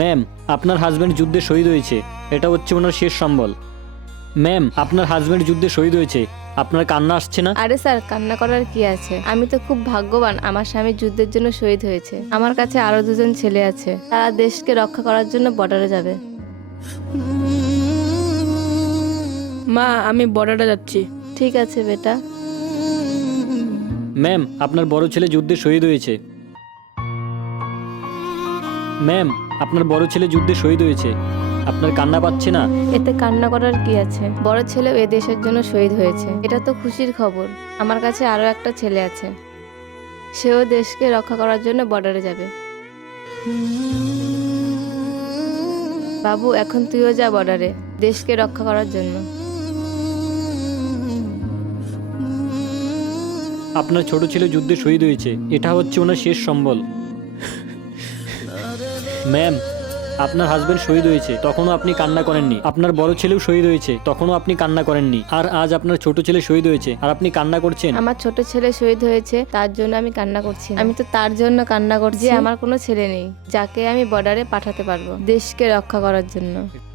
Ma'am, আপনার husband যুদ্ধে শহীদ হয়েছে, এটা হচ্ছে ওনার শেষ সম্বল। ম্যাম, আপনার হাজব্যান্ড যুদ্ধে শহীদ হয়েছে, আপনার কান্না আসছে না? আরে স্যার, কান্না করার কি আছে? আমি তো খুব ভাগ্যবান, আমার স্বামী যুদ্ধের জন্য শহীদ হয়েছে। আমার কাছে আরো দুজন ছেলে আছে, তারা দেশকে রক্ষা করার জন্য বর্ডারে যাবে। মা, আমি বর্ডারে যাচ্ছি। ঠিক আছে বেটা। ম্যাম, আপনার বড় ছেলে যুদ্ধে শহীদ হয়েছে। ম্যাম, আপনার বড় ছেলে যুদ্ধে শহীদ হয়েছে, আপনার কান্না পাচ্ছে না? এতে কান্না করার কি আছে? বড় ছেলেও এ দেশের জন্য শহীদ হয়েছে, এটা তো খুশির খবর। আমার কাছে আরো একটা ছেলে আছে, সেও দেশকে রক্ষা করার জন্য বর্ডারে যাবে। বাবু, এখন তুইও যা বর্ডারে, দেশকে রক্ষা করার জন্য। আপনার ছোট ছেলে যুদ্ধে শহীদ হয়েছে, এটা হচ্ছে ওনার শেষ সম্বল। ম্যাম, আপনার হাজবেন্ড শহীদ হয়েছে, তখনও আপনি কান্না করেননি। আপনার বড় ছেলেও শহীদ হয়েছে, তখনও আপনি কান্না করেননি। আর আজ আপনার ছোট ছেলে শহীদ হয়েছে, আর আপনি কান্না করছেন। আমার ছোট ছেলে শহীদ হয়েছে, তার জন্য আমি কান্না করছি না। আমি তো তার জন্য কান্না করছি যে আমার কোনো ছেলে নেই, যাকে আমি বর্ডারে পাঠাতে পারবো দেশকে রক্ষা করার জন্য।